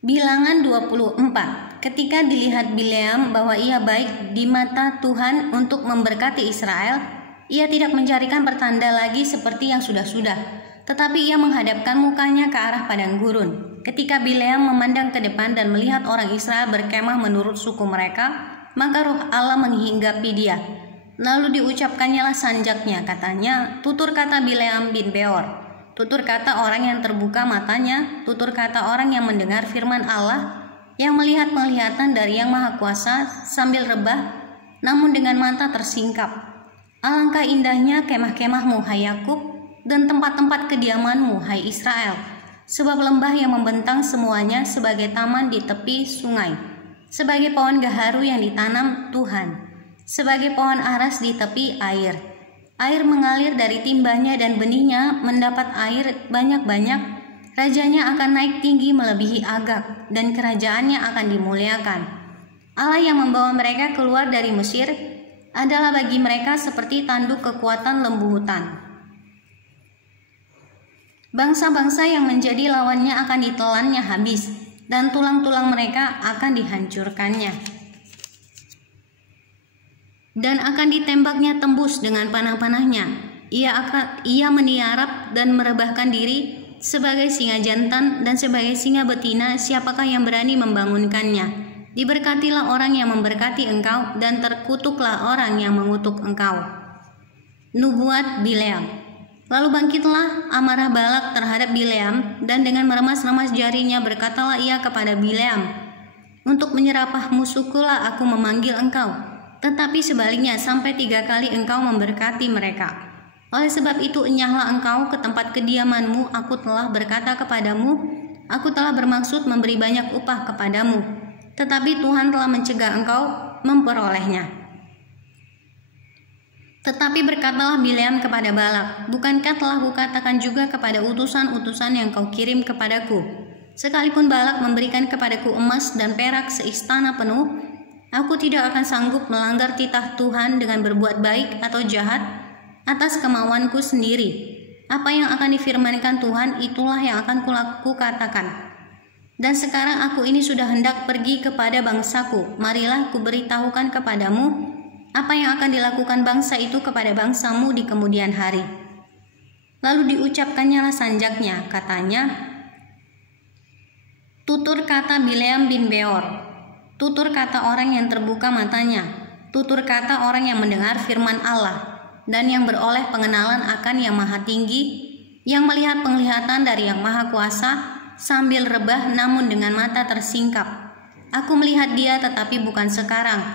Bilangan 24. Ketika dilihat Bileam bahwa ia baik di mata Tuhan untuk memberkati Israel, ia tidak mencarikan pertanda lagi seperti yang sudah-sudah, tetapi ia menghadapkan mukanya ke arah padang gurun. Ketika Bileam memandang ke depan dan melihat orang Israel berkemah menurut suku mereka, maka roh Allah menghinggapi dia. Lalu diucapkannyalah sanjaknya, katanya, tutur kata Bileam bin Beor. Tutur kata orang yang terbuka matanya, tutur kata orang yang mendengar firman Allah, yang melihat penglihatan dari Yang Maha Kuasa sambil rebah, namun dengan mata tersingkap. Alangkah indahnya kemah-kemahmu, hai Yakub, dan tempat-tempat kediamanmu, hai Israel, sebab lembah yang membentang semuanya sebagai taman di tepi sungai, sebagai pohon gaharu yang ditanam Tuhan, sebagai pohon aras di tepi air. Air mengalir dari timbanya dan benihnya mendapat air banyak-banyak. Rajanya akan naik tinggi melebihi Agag, dan kerajaannya akan dimuliakan. Allah yang membawa mereka keluar dari Mesir adalah bagi mereka seperti tanduk kekuatan lembu hutan. Bangsa-bangsa yang menjadi lawannya akan ditelannya habis, dan tulang-tulang mereka akan dihancurkannya. Dan akan ditembaknya tembus dengan panah-panahnya. Ia meniarap dan merebahkan diri sebagai singa jantan dan sebagai singa betina. Siapakah yang berani membangunkannya? Diberkatilah orang yang memberkati engkau, dan terkutuklah orang yang mengutuk engkau. Nubuat Bileam. Lalu bangkitlah amarah Balak terhadap Bileam, dan dengan meremas-remas jarinya berkatalah ia kepada Bileam, untuk menyerapah musuhkulah aku memanggil engkau. Tetapi sebaliknya sampai 3 kali engkau memberkati mereka. Oleh sebab itu enyahlah engkau ke tempat kediamanmu. Aku telah berkata kepadamu, aku telah bermaksud memberi banyak upah kepadamu, tetapi Tuhan telah mencegah engkau memperolehnya. Tetapi berkatalah Bileam kepada Balak, bukankah telah kukatakan juga kepada utusan-utusan yang kau kirim kepadaku, sekalipun Balak memberikan kepadaku emas dan perak seistana penuh, aku tidak akan sanggup melanggar titah Tuhan dengan berbuat baik atau jahat atas kemauanku sendiri. Apa yang akan difirmankan Tuhan, itulah yang akan kukatakan. Dan sekarang aku ini sudah hendak pergi kepada bangsaku. Marilah kuberitahukan kepadamu apa yang akan dilakukan bangsa itu kepada bangsamu di kemudian hari. Lalu diucapkannyalah sanjaknya, katanya, tutur kata Bileam bin Beor. Tutur kata orang yang terbuka matanya, tutur kata orang yang mendengar firman Allah, dan yang beroleh pengenalan akan Yang Maha Tinggi, yang melihat penglihatan dari Yang Maha Kuasa, sambil rebah namun dengan mata tersingkap. Aku melihat dia tetapi bukan sekarang,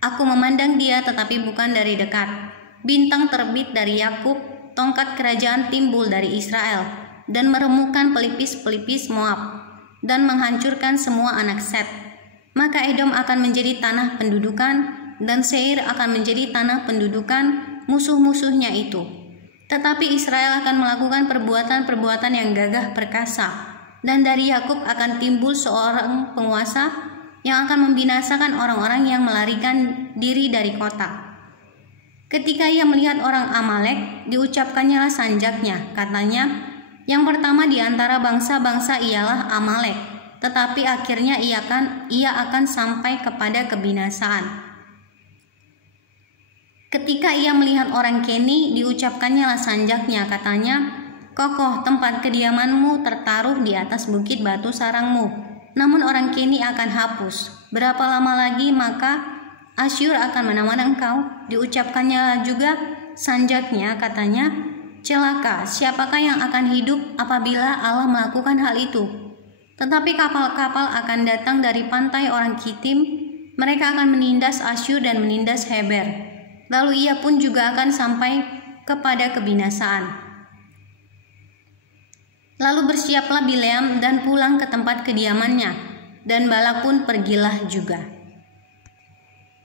aku memandang dia tetapi bukan dari dekat. Bintang terbit dari Yakub, tongkat kerajaan timbul dari Israel, dan meremukkan pelipis-pelipis Moab, dan menghancurkan semua anak Set. Maka Edom akan menjadi tanah pendudukan, dan Seir akan menjadi tanah pendudukan musuh-musuhnya itu. Tetapi Israel akan melakukan perbuatan-perbuatan yang gagah perkasa, dan dari Yakub akan timbul seorang penguasa yang akan membinasakan orang-orang yang melarikan diri dari kota. Ketika ia melihat orang Amalek, diucapkannyalah sanjaknya, katanya, yang pertama di antara bangsa-bangsa ialah Amalek, tetapi akhirnya ia akan sampai kepada kebinasaan. Ketika ia melihat orang Keni, diucapkannyalah sanjaknya, katanya, kokoh tempat kediamanmu tertaruh di atas bukit batu sarangmu, namun orang Keni akan hapus. Berapa lama lagi maka Asyur akan menawan engkau? Diucapkannyalah juga sanjaknya, katanya, celaka, siapakah yang akan hidup apabila Allah melakukan hal itu? Tetapi kapal-kapal akan datang dari pantai orang Kitim, mereka akan menindas Asyur dan menindas Heber. Lalu ia pun juga akan sampai kepada kebinasaan. Lalu bersiaplah Bileam dan pulang ke tempat kediamannya, dan Balak pun pergilah juga.